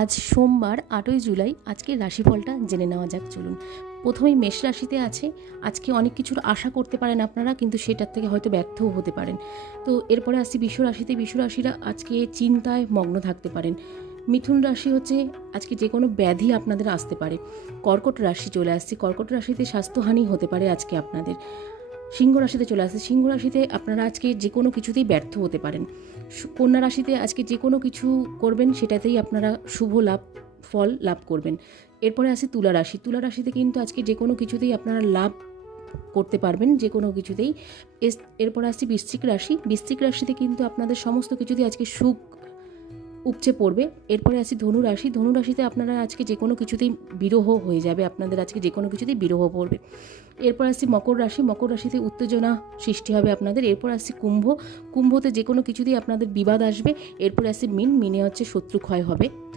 আজ সোমবার 8ই জুলাই। আজকে রাশিফলটা জেনে নেওয়া যাক, চলুন। প্রথমেই মেষ রাশিতে আছে। আজকে অনেক কিছুর আশা করতে পারেন আপনারা, কিন্তু সেটার থেকে হয়তো ব্যর্থও হতে পারেন। তো এরপরে আসছি বৃষ রাশিতে। বৃষ রাশিরা আজকে চিন্তায় মগ্ন থাকতে পারেন। মিথুন রাশি হচ্ছে আজকে যে কোনো ব্যাধি আপনাদের আসতে পারে। কর্কট রাশি চলে আসছে। কর্কট রাশিতে স্বাস্থ্যহানি হতে পারে আজকে আপনাদের। সিংহ রাশিতে চলে আসছে। সিংহ রাশিতে আপনারা আজকে যে কোনো কিছুতেই ব্যর্থ হতে পারেন। কন্যা রাশিতে আজকে যে কোনো কিছু করবেন সেটাতেই আপনারা শুভ ফল লাভ করবেন। এরপরে আসি তুলা রাশি। তুলা রাশিতে কিন্তু আজকে যে কোনো কিছুতেই আপনারা লাভ করতে পারবেন, যে কোনো কিছুতেই। এরপরে আসছি বৃশ্চিক রাশি। বৃশ্চিক রাশিতে কিন্তু আপনাদের সমস্ত কিছুতেই আজকে সুখ উপচে পড়বে। এরপরে আসি ধনু রাশি। ধনু রাশিতে আপনারা আজকে যে কোনো কিছুতেই বিরহ হয়ে যাবে, আপনাদের আজকে যে কোনো কিছুতেই বিরহ পড়বে। এরপর আসছি মকর রাশি। মকর রাশিতে উত্তেজনা সৃষ্টি হবে আপনাদের। এরপর আসছি কুম্ভ। কুম্ভতে যে কোনো কিছুতেই আপনাদের বিবাদ আসবে। এরপর আসছি মিন। মিনে হচ্ছে শত্রু ক্ষয় হবে।